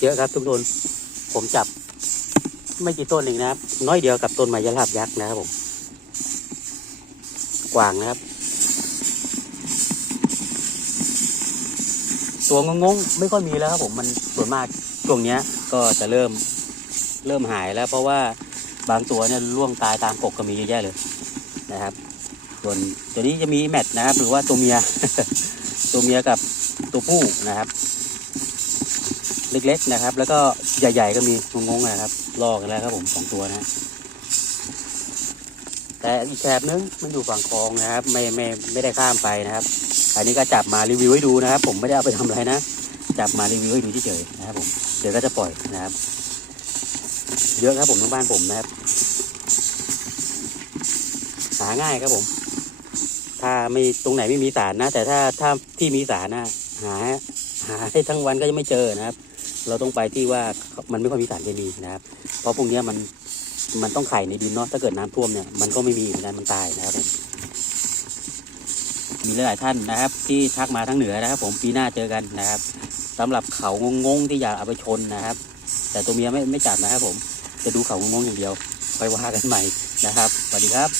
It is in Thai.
เยอะครับทุกคนผมจับ ไม่กี่ต้นเองนะครับ น้อยเดียวกับต้นไม้ยะลาบยักษ์นะครับผม กว่างนะครับ ตัวงงๆ ไม่ค่อยมีแล้วครับผมมันส่วนมากช่วงเนี้ย ก็จะเริ่มเริ่มหายแล้ว เพราะว่าบางตัวเนี่ยร่วงตายตามกกก็มีเยอะแยะเลยนะครับ ส่วนตัวนี้จะมีแมทนะครับ หรือว่าตัวเมีย ตัวเมียกับตัวผู้นะครับ เล็ก ๆนะครับ แล้วก็ใหญ่ ๆ ก็มีงงๆนะครับ ลอกกันแล้วครับผมสองตัวนะแต่อีกแถบนึงมันอยู่ฝั่งคลองนะครับ ไม่ไม่ไม่ได้ข้ามไปนะครับ อันนี้ก็จับมารีวิวให้ดูนะครับ ผมไม่ได้เอาไปทำอะไรนะจับมารีวิวให้ดูเฉยๆนะครับ ผมเดี๋ยวก็จะปล่อยนะครับ เยอะครับผมทั้งบ้านผมนะครับ หาง่ายครับผม ถ้าไม่ตรงไหนไม่มีสารนะ แต่ถ้าถ้าที่มีสารนะหาหาให้ทั้งวันก็ยังไม่เจอนะครับ เราต้องไปที่ว่ามันไม่ค่อยมีสารเคมีนะครับ เพราะพวกนี้มันมันต้องไข่ในดินเนาะถ้าเกิดน้ำท่วมเนี่ยมันก็ไม่มีเหมือนกันมันตายนะครับมีหลายๆท่านนะครับ ที่ทักมาทั้งเหนือนะครับ ผมปีหน้าเจอกันนะครับสำหรับเขางงๆที่อยากเอาไปชนนะครับ แต่ตัวเมียไม่ไม่จับนะครับ ผมจะดูเขางงๆอย่างเดียวไปว่ากันใหม่นะครับสวัสดีครับ